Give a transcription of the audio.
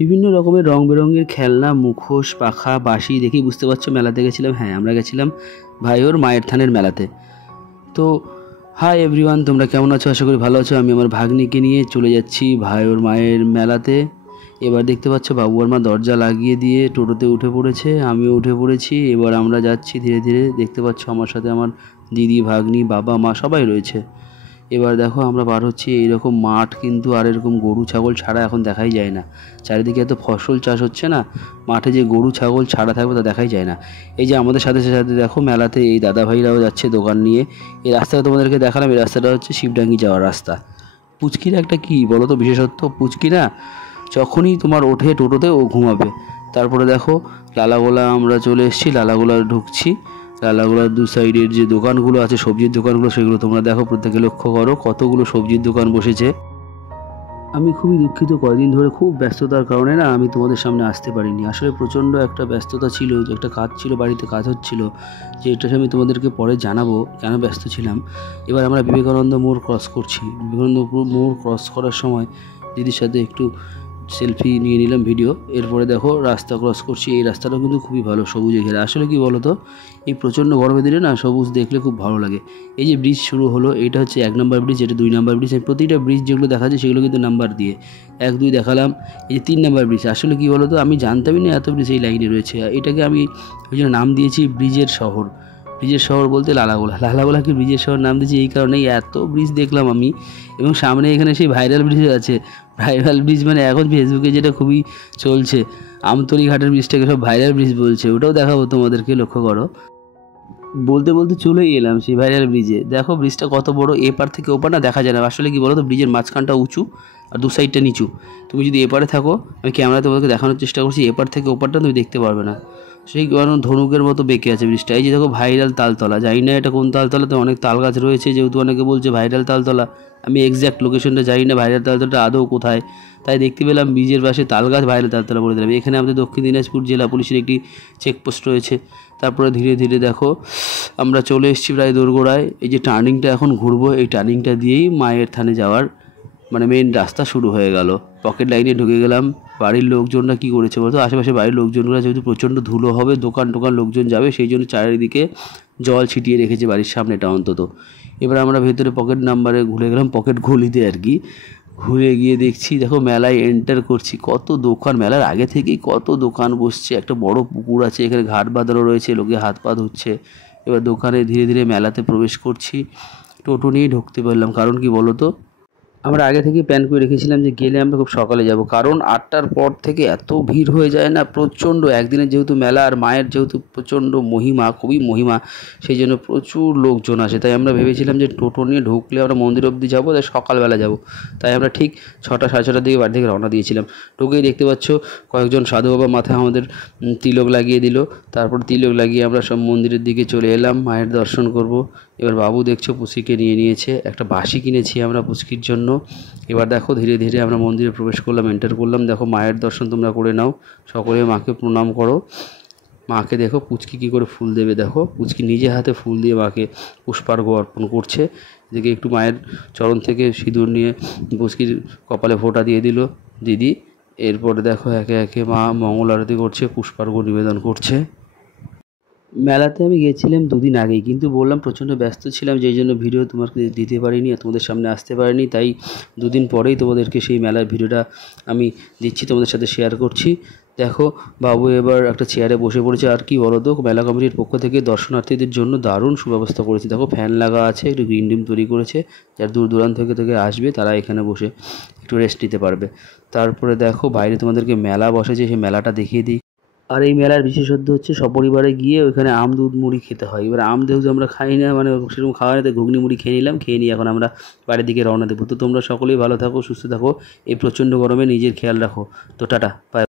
বিভিন্ন রকমের রং বেরঙের খেলনা, মুখোশ, পাখা, বাঁশি দেখেই বুঝতে পারছো মেলাতে গেছিলাম। হ্যাঁ, আমরা গেছিলাম ভাই ওর মায়ের থানের মেলাতে। তো হাই এভরিওয়ান, তোমরা কেমন আছো? আশা করি ভালো আছো। আমি আমার ভাগ্নিকে নিয়ে চলে যাচ্ছি ভাই ওর মায়ের মেলাতে। এবার দেখতে পাচ্ছ বাবু আর মা দরজা লাগিয়ে দিয়ে টোটোতে উঠে পড়েছে, আমিও উঠে পড়েছি। এবার আমরা যাচ্ছি ধীরে ধীরে। দেখতে পাচ্ছ আমার সাথে আমার দিদি, ভাগ্নি, বাবা, মা সবাই রয়েছে। এবার দেখো আমরা পার হচ্ছি। এইরকম মাঠ কিন্তু আর এরকম গরু ছাগল ছাড়া এখন দেখাই যায় না। চারিদিকে এত ফসল চাষ হচ্ছে না, মাঠে যে গরু ছাগল ছাড়া থাকবে তা দেখাই যায় না। এই যে আমাদের সাথে সাথে দেখো মেলাতে এই দাদা ভাইরাও যাচ্ছে দোকান নিয়ে। এই রাস্তাটা তোমাদেরকে দেখালাম, এই রাস্তাটা হচ্ছে শিবডাঙ্গি যাওয়ার রাস্তা। পুচকির একটা কি বলো তো বিশেষত্ব, পুচকি না যখনই তোমার ওঠে টোটোতে ও ঘুমাবে। তারপরে দেখো লালাগোলা আমরা চলে এসেছি, লালাগোলা ঢুকছি। লালাগোলার দু সাইডের যে দোকানগুলো আছে, সবজির দোকানগুলো, সেগুলো তোমরা দেখো, প্রত্যেকে লক্ষ্য করো কতগুলো সবজির দোকান বসেছে। আমি খুবই দুঃখিত, কয়েকদিন ধরে খুব ব্যস্ততার কারণে না আমি তোমাদের সামনে আসতে পারিনি। আসলে প্রচণ্ড একটা ব্যস্ততা ছিল, যে একটা কাজ ছিল, বাড়িতে কাজ হচ্ছিল, যে এটা আমি তোমাদেরকে পরে জানাবো কেন ব্যস্ত ছিলাম। এবার আমরা বিবেকানন্দ মোড় ক্রস করছি। বিবেকানন্দ মোড় ক্রস করার সময় দিদির সাথে একটু সেলফি নিয়ে নিলাম, ভিডিও। এরপরে দেখো রাস্তা ক্রস করছি। এই রাস্তাটাও কিন্তু খুবই ভালো, সবুজে ঘেরা। আসলে কি বলো তো, এই প্রচণ্ড গরমের দিনে না সবুজ দেখলে খুব ভালো লাগে। এই যে ব্রিজ শুরু হলো, এটা হচ্ছে 1 নম্বর ব্রিজ, এটা 2 নম্বর ব্রিজ। প্রতিটা ব্রিজ যেগুলো দেখা যায় সেগুলো কিন্তু নাম্বার দিয়ে 1, 2 দেখালাম। এই যে 3 নম্বর ব্রিজ, আসলে কি বলো তো, আমি জানতামই না এত ব্রিজ এই লাইনে রয়েছে। এটাকে আমি ওই জন্য নাম দিয়েছি ব্রিজের শহর। ব্রিজের শহর বলতে লালাগোলা। লালাগোলাকে ব্রিজের শহর নাম দিয়েছি এই কারণেই, এত ব্রিজ দেখলাম আমি। এবং সামনে এখানে সেই ভাইরাল ব্রিজ আছে। ভাইরাল ব্রিজ মানে এখন ফেসবুকে যেটা খুবই চলছে, আমতলী ঘাটের ব্রিজটাকে সব ভাইরাল ব্রিজ বলছে। ওটাও দেখাবো তোমাদেরকে, লক্ষ্য করো। বলতে বলতে চলেই এলাম সেই ভাইরাল ব্রিজে। দেখো ব্রিজটা কত বড়, এপার থেকে ওপার না দেখা যায় না। আসলে কি বলো তো, ব্রিজের মাঝখানটা উঁচু আর দু সাইডটা নিচু। তুমি যদি এপারে থাকো, আমি ক্যামেরাতে তোমাদেরকে দেখানোর চেষ্টা করছি, এপার থেকে ওপারটা তুমি দেখতে পারবে না। সেই ধনুকের মতো বেঁকে আছে ব্রিজটা। এই যে দেখো ভাইরাল তালতলা, জানি না এটা কোন তালতলাতে, অনেক তাল গাছ রয়েছে, যেহেতু অনেকে বলছে ভাইরাল তালতলা। আমি এক্স্যাক্ট লোকেশনটা জানি না, ভাইরাল তালতলাটা আদৌ কোথায়। তাই দেখতে পেলাম ব্রিজের পাশে তাল গাছ, ভাইরাল তালতলা বলে দিলাম। এখানে আমাদের দক্ষিণ দিনাজপুর জেলা পুলিশের একটি চেকপোস্ট রয়েছে। তারপরে ধীরে ধীরে দেখো আমরা চলে এসেছি প্রায় দোরগোড়ায়। এই যে টার্নিংটা এখন ঘুরবো, এই টার্নিংটা দিয়েই মায়ের থানে যাওয়ার মানে মেন রাস্তা শুরু হয়ে গেল। পকেট লাইনে ঢুকে গেলাম। বাড়ির লোকজনরা কী করেছে বলতো, আশেপাশে বাড়ির লোকজনরা যেহেতু প্রচণ্ড ধুলো হবে, দোকান টোকান লোকজন যাবে, সেই জন্য চারিদিকে জল ছিটিয়ে রেখেছে বাড়ির সামনেটা অন্তত। এবার আমরা ভেতরে পকেট নাম্বারে ঘুরে গেলাম, পকেট গলিতে আর কি। ঘুরে গিয়ে দেখছি দেখো মেলায় এন্টার করছি, কত দোকান, মেলার আগে থেকেই কত দোকান বসছে। একটা বড় পুকুর আছে, এখানে ঘাট বাঁধানো রয়েছে, লোকে হাত পা ধুচ্ছে। এবার দোকানে ধীরে ধীরে মেলাতে প্রবেশ করছি। টোটো নিয়ে ঢুকতে পারলাম, কারণ কি বলো তো, আমরা আগে থেকেই প্ল্যান করে রেখেছিলাম যে গেলে আমরা খুব সকালে যাব, কারণ 8টার পর থেকে এত ভিড় হয়ে যায় না প্রচণ্ড। একদিনের যেহেতু মেলা, আর মায়ের যেহেতু প্রচণ্ড মহিমা, খুবই মহিমা, সেই জন্য প্রচুর লোকজন আসে। তাই আমরা ভেবেছিলাম যে টোটো নিয়ে ঢুকলে আমরা মন্দির অবধি যাবো, তাই সকালবেলা যাব। তাই আমরা ঠিক 6টা সাড়ে 6টার দিকে বাড়ি থেকে রওনা দিয়েছিলাম। ঢুকেই দেখতে পাচ্ছ কয়েকজন সাধু বাবা মাথায় আমাদের তিলক লাগিয়ে দিল। তারপর তিলক লাগিয়ে আমরা সব মন্দিরের দিকে চলে এলাম, মায়ের দর্শন করব। এবার বাবু দেখছো পুচকিকে নিয়ে নিয়েছে, একটা বাঁশি কিনেছি আমরা পুচকির জন্য। এবার দেখো ধীরে ধীরে আমরা মন্দিরে প্রবেশ করলাম, এন্টার করলাম। দেখো মায়ের দর্শন তোমরা করে নাও, সকলে মাকে প্রণাম করো। মাকে দেখো পুচকি কী করে ফুল দেবে, দেখো পুচকি নিজে হাতে ফুল দিয়ে মাকে পুষ্পার্ঘ্য অর্পণ করছে। এদিকে একটু মায়ের চরণ থেকে সিঁদুর নিয়ে পুচকির কপালে ফোঁটা দিয়ে দিল দিদি। এরপরে দেখো একে একে মা মঙ্গল আরতি করছে, পুষ্পার্ঘ্য নিবেদন করছে। মেলাতে আমি গিয়েছিলাম 2 দিন আগেই, কিন্তু বললাম প্রচণ্ড ব্যস্ত ছিলাম, যেই জন্য ভিডিও তোমাকে দিতে পারিনি, আর তোমাদের সামনে আসতে পারিনি। তাই 2 দিন পরেই তোমাদেরকে সেই মেলার ভিডিওটা আমি দিচ্ছি, তোমাদের সাথে শেয়ার করছি। দেখো বাবু এবার একটা চেয়ারে বসে পড়েছে। আর কি বলো তো, মেলা কমিটির পক্ষ থেকে দর্শনার্থীদের জন্য দারুণ সুব্যবস্থা করেছে। দেখো ফ্যান লাগা আছে, একটু গ্রিন রুম তৈরি করেছে, যারা দূর দূরান্ত থেকে আসবে তারা এখানে বসে একটু রেস্ট নিতে পারবে। তারপরে দেখো বাইরে তোমাদেরকে মেলা বসেছে, সেই মেলাটা দেখিয়ে দিই। আর এই মেলার বিশেষত্ব হচ্ছে সপরিবারে গিয়ে ওইখানে আম দুধ মুড়ি খেতে হয়। এবার আম যেহেতু আমরা খাই না, মানে সেরকম খাওয়া না, তাই ঘুগনি মুড়ি খেয়ে নিলাম। খেয়ে নিয়ে এখন আমরা বাড়ির দিকে রওনা দেবো। তো তোমরা সকলেই ভালো থাকো, সুস্থ থাকো, এই প্রচণ্ড গরমে নিজের খেয়াল রাখো। তো টাটা, বাই।